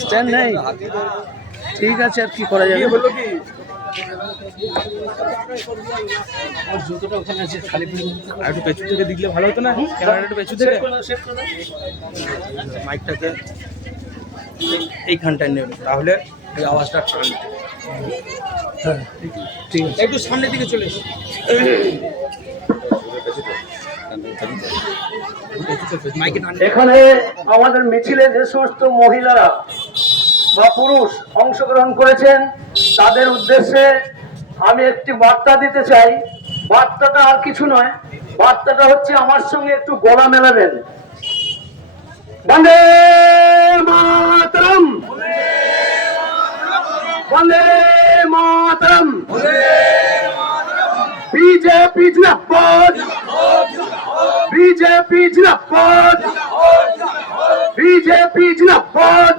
Stand নাই, ঠিক আছে, আর কি করা যাবে। জুতোটা ওখানে আছে, খালি আর একটু পেছু থেকে দিলে ভালো হতো না, ক্যামেরাটা একটু পেছু থেকে মাইকটাকে এইখানটায় নেবে, তাহলে এই আওয়াজটা টানবে। হ্যাঁ ঠিক আছে, একটু সামনের দিকে চলে এসো। এখানে আমাদের মিছিলে যে সমস্ত মহিলারা বা পুরুষ অংশগ্রহণ করেছেন তাদের উদ্দেশ্যে আমি একটি বার্তা দিতে চাই। বার্তাটা আর কিছু নয়, বার্তাটা হচ্ছে আমার সঙ্গে একটু গলা মেলাবেন। বন্দে মাতরম, বন্দে মাতরম, বিজেপি জিন্দাবাদ, বিজেপি জিন্দাবাদ, বিজেপি জিন্দাবাদ।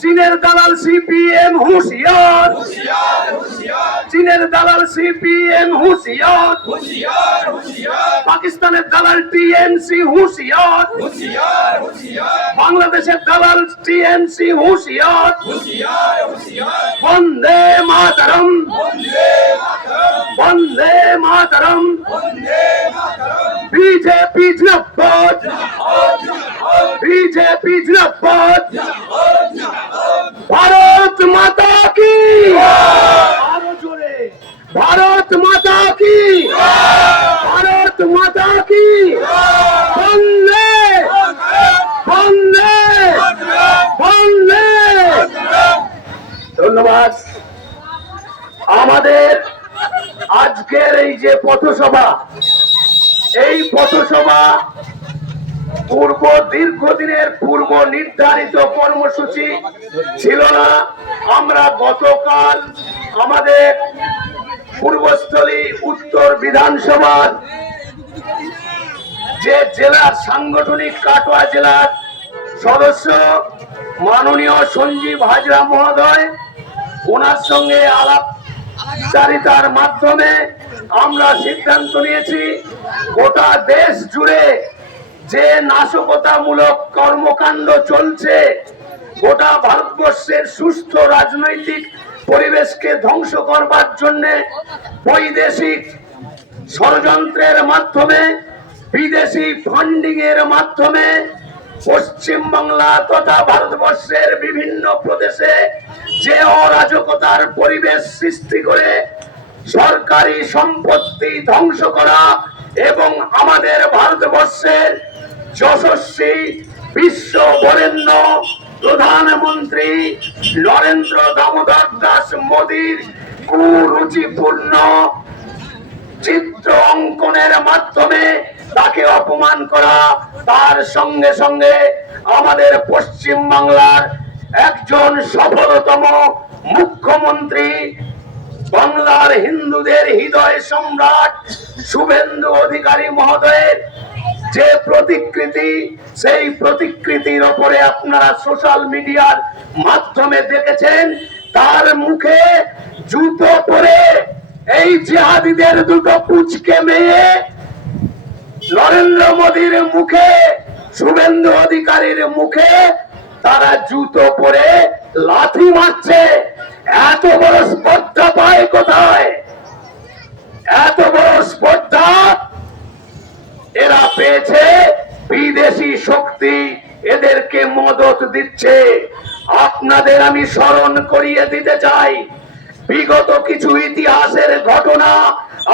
চীনের দালাল সিপিএম হুঁশিয়ার, চীনের দালাল সিপিএম হুঁশিয়ার, পাকিস্তানের দালাল টিএমসি হুঁশিয়ার, বাংলাদেশের দালাল টিএমসি হুঁশিয়ার। বন্দে মাতরম, বন্দে মাতরম, বিজেপি জিন্দাবাদ, বিজেপি জিন্দাবাদ। ভারত মাতা কি, আরো জোরে, ভারত মাতা কি, ভারত মাতা কি। বন্দে বন্দে বন্দে। ধন্যবাদ। আমাদের আজকের এই যে পথসভা, এই পথসভা দীর্ঘদিনের পূর্ব নির্ধারিত কর্মসূচি ছিল না। আমরা গতকাল আমাদের পূর্বস্থলী উত্তর বিধানসভার যে জেলার সাংগঠনিক কাটোয়া জেলার সদস্য মাননীয় সঞ্জীব হাজরা মহোদয়, ওনার সঙ্গে আলাপচারিতার মাধ্যমে আমরা সিদ্ধান্ত নিয়েছি গোটা দেশ জুড়ে যে নাশকতামূলক কর্মকাণ্ড চলছে, গোটা ভারতবর্ষের সুস্থ রাজনৈতিক পরিবেশকে ধ্বংস করবার জন্য বৈদেশিক ষড়যন্ত্রের মাধ্যমে, বিদেশি ফান্ডিং এর মাধ্যমে পশ্চিমবাংলা তথা ভারতবর্ষের বিভিন্ন প্রদেশে যে অরাজকতার পরিবেশ সৃষ্টি করে সরকারি সম্পত্তি ধ্বংস করা এবং আমাদের ভারতবর্ষের যশস্বী বিশ্ব বরেণ্য প্রধানমন্ত্রী নরেন্দ্র দামোদর দাস মোদীর কুরুচিপূর্ণ চিত্র অঙ্কনের মাধ্যমে তাকে অপমান করা, তার সঙ্গে সঙ্গে আমাদের পশ্চিম বাংলার একজন সফলতম মুখ্যমন্ত্রী, বাংলার হিন্দুদের হৃদয় সম্রাট শুভেন্দু অধিকারী মহোদয়ের যে প্রতিকৃতি, সেই প্রতিকৃতির ওপরে আপনারা সোশ্যাল মিডিয়ার মাধ্যমে দেখেছেন তার মুখে জুতো পরে এই জিহাদিদের দুটো পুচকে মেয়ে নরেন্দ্র মোদীর মুখে, শুভেন্দু অধিকারীর মুখে তারা জুতো পরে লাথি মারছে। এত বড় স্পর্ধা পায় কোথায়? এত বড় স্পর্ধা এরা পেয়েছে, বিদেশি শক্তি এদেরকে মদত দিচ্ছে। আপনাদের আমি স্মরণ করিয়ে দিতে চাই, বিগত কিছু ইতিহাসের ঘটনা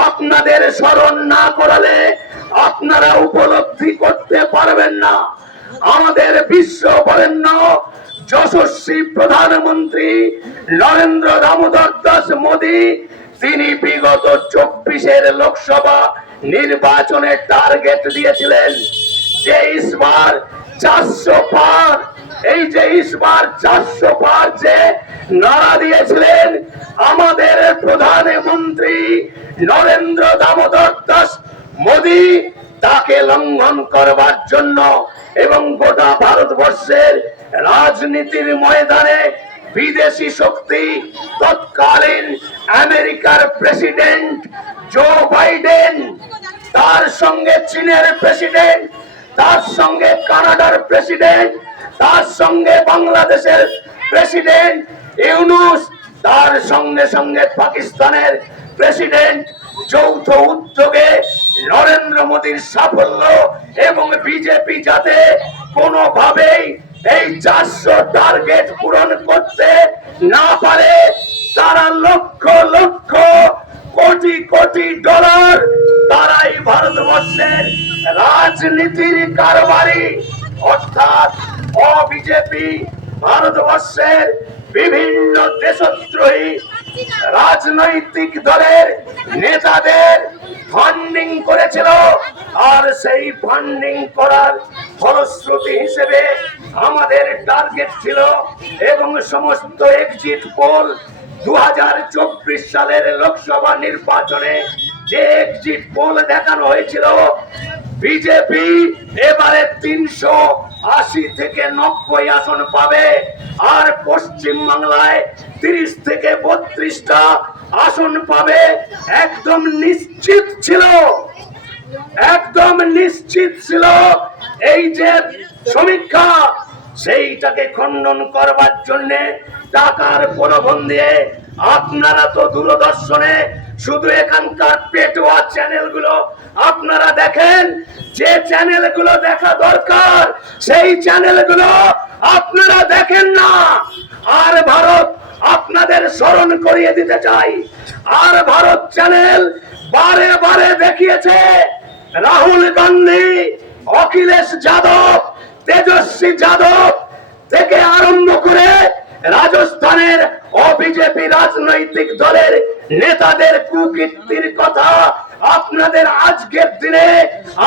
আপনাদের স্মরণ না করালে আপনারা উপলব্ধি করতে পারবেন না। আমাদের বিশ্ব বরেণ্য যশস্বী প্রধানমন্ত্রী নরেন্দ্র দামোদর দাস মোদী, তিনি বিগত 24 লোকসভা নির্বাচনে টার্গেট দিয়েছিলেন যে ইসবার 400 পার, এই যে ইসবার 400 পার যে নারা দিয়েছিলেন আমাদের প্রধানমন্ত্রী নরেন্দ্র দামোদর দাস মোদী, তাকে লঙ্ঘন করবার জন্য এবং গোটা ভারতবর্ষের রাজনীতির ময়দানে বিদেশি শক্তি, তৎকালীন আমেরিকার প্রেসিডেন্ট জো বাইডেন, তার সঙ্গে চীনের প্রেসিডেন্ট তার সঙ্গে কানাডার প্রেসিডেন্ট, তার সঙ্গে বাংলাদেশের প্রেসিডেন্ট ইউনূস, তার সঙ্গে সঙ্গে পাকিস্তানের প্রেসিডেন্ট যৌথ উদ্যোগে নরেন্দ্র মোদীর সাফল্য এবং বিজেপি যাতে কোনোভাবেই এই 400 টার্গেট পূরণ করতে না পারে, তারা লক্ষ লক্ষ কোটি কোটি ডলার তারাই ভারতবর্ষের রাজনীতির কারবারি অর্থাৎ অবিজেপি ভারতবর্ষের বিভিন্ন দেশদ্রোহী রাজনৈতিক দলের নেতাদের ফান্ডিং করেছিল। আর সেই ফান্ডিং করার ফলশ্রুতি হিসেবে আমাদের টার্গেট ছিল এবং সমস্ত এক্সিট পোল 2024 সালের লোকসভা নির্বাচনে যে এক্সিট পোল দেখানো হয়েছিল, বিজেপি এবারে 380 থেকে 90 আসন পাবে আর পশ্চিম বাংলায় 30 থেকে 32টা আসন পাবে। একদম নিশ্চিত ছিল, একদম নিশ্চিত ছিল। এই যে সমীক্ষা, সেইটাকে খণ্ডন করবার জন্য টাকার প্রলোভন দিয়ে আপনারা তো দূরদর্শনে শুধু এখানকার পেটোয়া চ্যানেলগুলো আপনারা দেখেন, যে চ্যানেলগুলো দেখা দরকার সেই চ্যানেলগুলো আপনারা দেখেন না। আর ভারত আপনাদের স্মরণ করিয়ে দিতে চাই, আর ভারত চ্যানেল বারে বারে দেখিয়েছে রাহুল গান্ধী, অখিলেশ যাদব, তেজস্বী যাদব থেকে আরম্ভ করে রাজস্থানের অবিজেপি রাজনৈতিক দলের নেতাদের কুকীর্তির কথা আপনাদের আজকের দিনে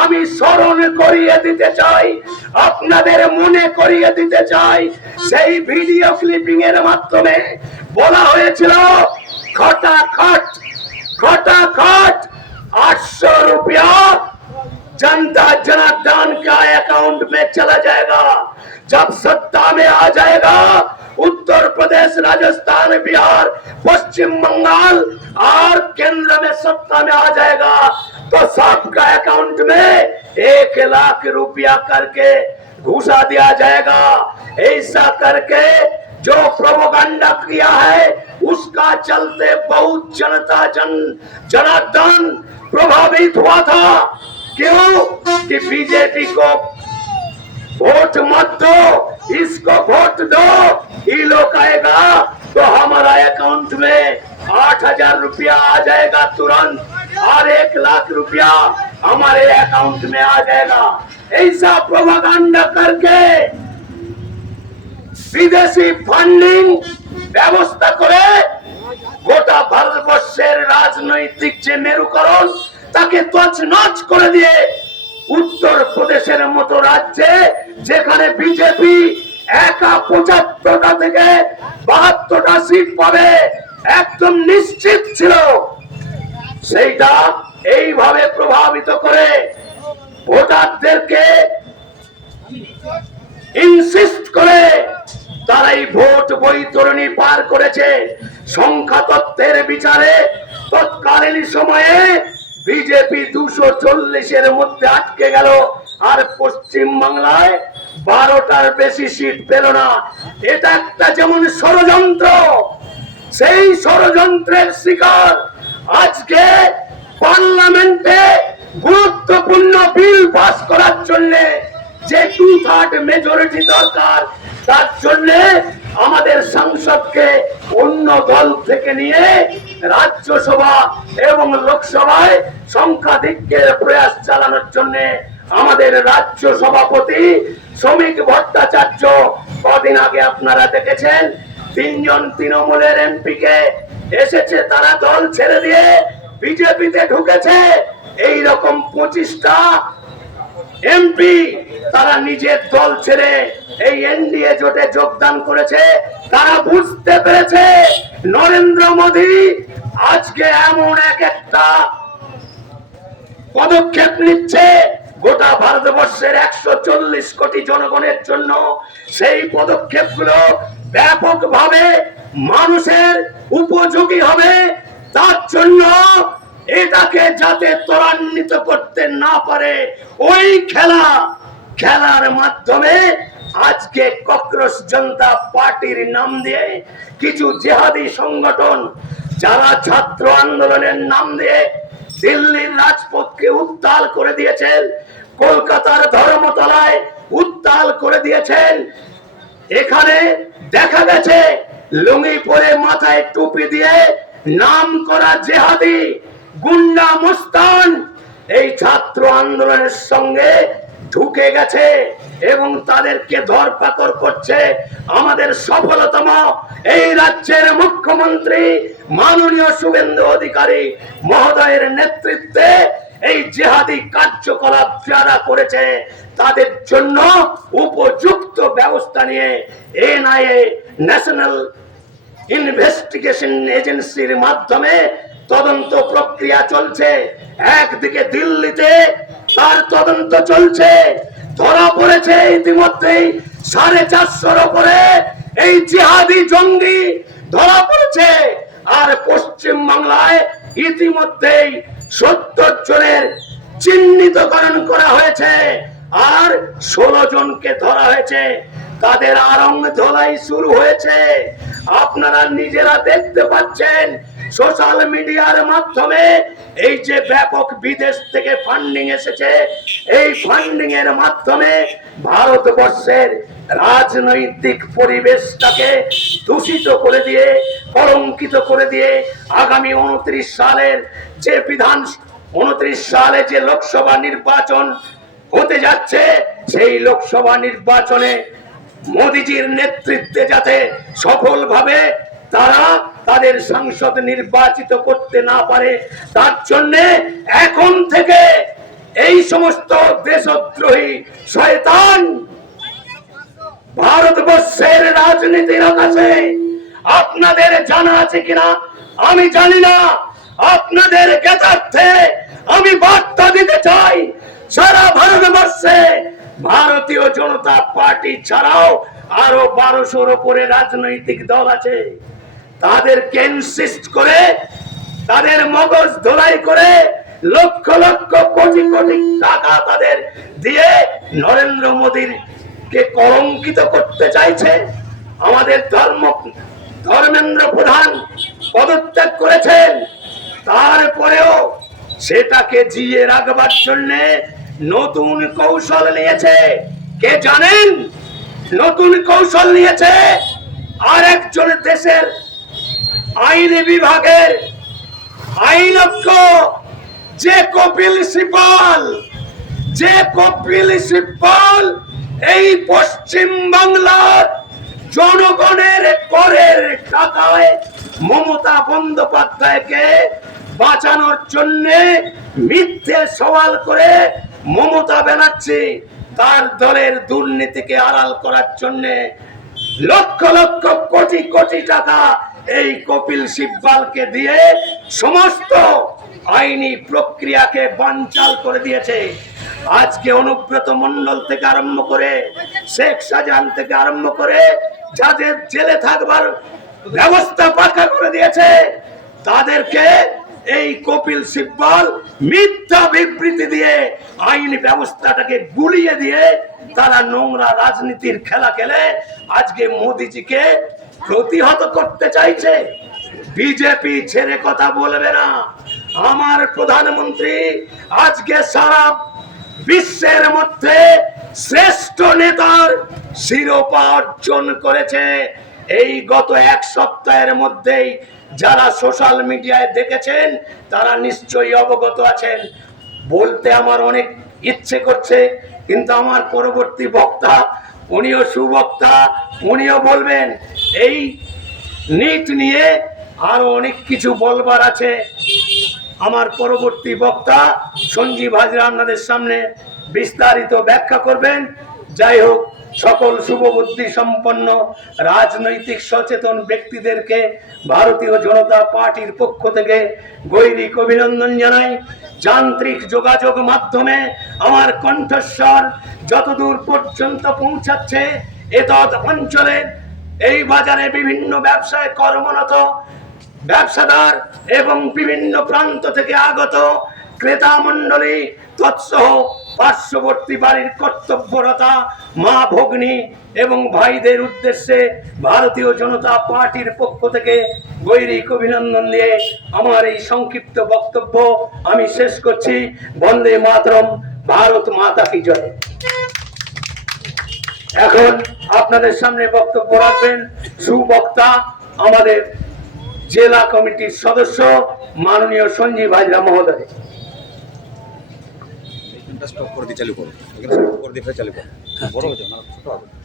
আমি স্মরণ করিয়ে দিতে চাই, আপনাদের মনে করিয়ে দিতে চাই। সেই ভিডিও ক্লিপিং এর মাধ্যমে বলা হয়েছিল খটাখট खटाखट 800 रुपया जनता जनार्दन का अकाउंट में चला जाएगा। जब सत्ता में आ जाएगा, उत्तर प्रदेश, राजस्थान, बिहार, पश्चिम बंगाल और केंद्र में सत्ता में आ जाएगा, तो सबका अकाउंट में 1 लाख रुपया करके घुसा दिया जाएगा। ऐसा करके जो प्रोपेगेंडा किया है, उसका चलते बहुत जनता जनार्दन प्रभावित हुआ था। क्यों कि बीजेपी को वोट मत दो, इसको वोट दो, ये लोग आएगा तो हमारा अकाउंट में 8000 रुपया आ जाएगा तुरंत, और 1 लाख रुपया हमारे अकाउंट में आ जाएगा। ऐसा प्रोपेगेंडा करके বিদেশি ফান্ডিং ব্যবস্থা করে গোটা ভারতবর্ষের রাজনৈতিক যে মেরুকরণ তাকে তছনছ করে দিয়ে উত্তর প্রদেশের মতো রাজ্যে, যেখানে বিজেপি একা 75টা থেকে 72টা সিট পাবে একদম নিশ্চিত ছিল, সেইটা এইভাবে প্রভাবিত করে ভোটারদেরকে ইনসিস্ট করে তারাই ভোট বৈতরণী পার করেছে। সংখ্যা তত্ত্বের বিচারে তৎকালীন সময়ে বিজেপি 240-এর মধ্যে আটকে গেল, আর পশ্চিম বাংলায় 12টার বেশি সিট পেল না। এটা একটা যেমন ষড়যন্ত্র, সেই ষড়যন্ত্রের শিকার আজকে পার্লামেন্টে গুরুত্বপূর্ণ বিল পাস করার জন্য যে 2/3 মেজরিটি দরকার, তার জন্য আমাদের সংসদকে অন্য দল থেকে নিয়ে রাজ্যসভা এবং লোকসভায় সংখ্যাধিক্যের প্রয়াস চালানোর জন্য আমাদের রাজ্য সভাপতি শ্রমিক ভট্টাচার্য, কদিন আগে আপনারা দেখেছেন 3 জন তৃণমূলের এমপি কে এসেছে, তারা দল ছেড়ে দিয়ে বিজেপিতে ঢুকেছে। এই রকম 25টা এমপি তারা নিজের দল ছেড়ে এই এনডিএ জোটে যোগদান করেছে। তারা বুঝতে পেরেছে নরেন্দ্র মোদী আজকে এমন একটা পদক্ষেপ নিচ্ছে গোটা ভারতবর্ষের 140 কোটি জনগণের জন্য। সেই পদক্ষেপগুলো ব্যাপকভাবে মানুষের উপযোগী হবে, তার জন্য এটাকে যাতে ত্বরান্বিত করতে না পারে, ওই খেলা খেলার মাধ্যমে আজকে ককরোচ জনতা পার্টির নাম দিয়ে কিছু জিহাদি সংগঠন যারা ছাত্র আন্দোলনের নাম দিয়ে দিল্লির রাজপথকে উত্তাল করে দিয়েছেন, কলকাতার ধর্মতলায় উত্তাল করে দিয়েছেন। এখানে দেখা গেছে লুঙ্গি পরে মাথায় টুপি দিয়ে নাম করা জিহাদি গুন্ডা মুস্তান এই ছাত্র আন্দোলনের সঙ্গে ঢুকে গেছে এবং তাদেরকে ধরপাকড় করছে। আমাদের সফলতম এই রাজ্যের মুখ্যমন্ত্রী মাননীয় শুভেন্দু অধিকারী মহোদয়ের নেতৃত্বে এই জিহাদি কার্যকলাপ যারা করেছে তাদের জন্য উপযুক্ত ব্যবস্থা নিয়ে এনআইএ ন্যাশনাল ইনভেস্টিগেশন এজেন্সির মাধ্যমে তদন্ত প্রক্রিয়া চলছে। একদিকে দিল্লিতে তার তদন্ত চলছে, ধরা পড়েছে ইতিমধ্যেই 450-র উপরে এই জিহাদি জঙ্গি ধরা পড়েছে। আর পশ্চিম বাংলায় ইতিমধ্যেই 70 জনের চিহ্নিতকরণ করা হয়েছে আর 16 জনকে ধরা হয়েছে। তাদের আরং ধলাই শুরু হয়েছে। আপনারা নিজেরা দেখতে পাচ্ছেন সোশ্যাল মিডিয়ার মাধ্যমে এই যে ব্যাপক বিদেশ থেকে ফান্ডিং এসেছে, এই ফান্ডিং এর মাধ্যমে ভারতবর্ষের রাজনৈতিক পরিবেশটাকে দূষিত করে দিয়ে, কলঙ্কিত করে দিয়ে আগামী 29 সালের যে 29 সালে যে লোকসভা নির্বাচন হতে যাচ্ছে, সেই লোকসভা নির্বাচনে মোদিজির নেতৃত্বে যাতে সফলভাবে তারা তাদের সাংসদ নির্বাচিত করতে না পারে, তার জন্য এখন থেকে এই সমস্ত দেশদ্রোহী শয়তান ভারতবর্ষের রাজনীতির কাছে আপনাদের জানা আছে কিনা আমি জানি না। আপনাদের জ্ঞাতার্থে আমি বার্তা দিতে চাই, সারা ভারতবর্ষে ভারতীয় জনতা পার্টি ছাড়াও আরো 1200-র উপরে রাজনৈতিক দল আছে। তাদেরকে ইনসিস্ট করে, তাদের মগজ ধোলাই করে লক্ষ লক্ষ কোটি কোটি টাকা তাদের দিয়ে নরেন্দ্র মোদীর কে কলঙ্কিত করতে চাইছে। আমাদের ধর্মেন্দ্র প্রধান পদত্যাগ করেছেন, তারপরেও সেটাকে জিয়ে রাখবার জন্য নতুন কৌশল নিয়েছে। কে জানেন? নতুন কৌশল নিয়েছে আর একজন দেশের আইন বিভাগের আইনজ্ঞ যে কপিল সিব্বল এই পশ্চিম বাংলার জনগণের করের টাকায় মমতা বন্দ্যোপাধ্যায়কে বাঁচানোর জন্য মিথ্যে সওয়াল করে মমতা ব্যানার্জি তার দলের দুর্নীতিকে আড়াল করার জন্য লক্ষ লক্ষ কোটি কোটি টাকা এই কপিল সিব্বলকে দিয়ে সমস্ত আইনি প্রক্রিয়াকে বানচাল করে দিয়েছে। আজকে অনুব্রত মণ্ডল থেকে আরম্ভ করে শেখ শাহজাহান থেকে আরম্ভ করে যাদের জেলে থাকবার ব্যবস্থা পাকা করে দিয়েছে, তাদেরকে এই কপিল সিব্বল মিথ্যা বিবৃতি দিয়ে আইনি ব্যবস্থাটাকে গুলিয়ে দিয়ে তারা নোংরা রাজনীতির খেলা খেলে আজকে মোদিজিকে প্রতিহত করতে চাইছে। বিজেপি ছেড়ে কথা বলবে না। আমার প্রধানমন্ত্রী আজকে সারা বিশ্বের মধ্যে শ্রেষ্ঠ নেতার শিরোপা অর্জন করেছে। এই গত এক সপ্তাহের মধ্যেই যারা সোশ্যাল মিডিয়ায় দেখেছেন তারা নিশ্চয়ই অবগত আছেন। বলতে আমার অনেক ইচ্ছে করছে, কিন্তু আমার পরবর্তী বক্তা উনিও সুবক্তা, উনিও বলবেন। এই নিট নিয়ে আরো অনেক কিছু বলবার আছে। আমার পরবর্তী বক্তা সঞ্জীব হাজরা আপনাদের সামনে বিস্তারিত ব্যাখ্যা করবেন। যাই হোক, সকল শুভবুদ্ধি সম্পন্ন রাজনৈতিক সচেতন ব্যক্তিদেরকে ভারতীয় জনতা পার্টির পক্ষ থেকে গৈরিক অভিনন্দন জানাই। যান্ত্রিক যোগাযোগ মাধ্যমে আমার কণ্ঠস্বর যতদূর পর্যন্ত পৌঁছাচ্ছে, এতদ অঞ্চলে এই বাজারে বিভিন্ন ব্যবসায় কর্মরত ব্যবসাদার এবং বিভিন্ন প্রান্ত থেকে আগত ক্রেতা মন্ডলী তৎসহ পার্শ্ববর্তী বাড়ির কর্তব্যরতা মা ভগ্নী এবং ভাইদের উদ্দেশ্যে ভারতীয় জনতা পার্টির পক্ষ থেকে গৈরিক অভিনন্দন দিয়ে আমার এই সংক্ষিপ্ত বক্তব্য আমি শেষ করছি। বন্দে মাতরম, ভারত মাতা কি জয়। এখন আপনাদের সামনে বক্তব্য রাখবেন সুবক্তা আমাদের জেলা কমিটির সদস্য মাননীয় সঞ্জীব হাজরা মহোদয়। স্টপ করে দিয়ে চালু করো, স্টপ করে দিয়ে চালু করো, বড় হয়ে যাও না, ছোট হবে।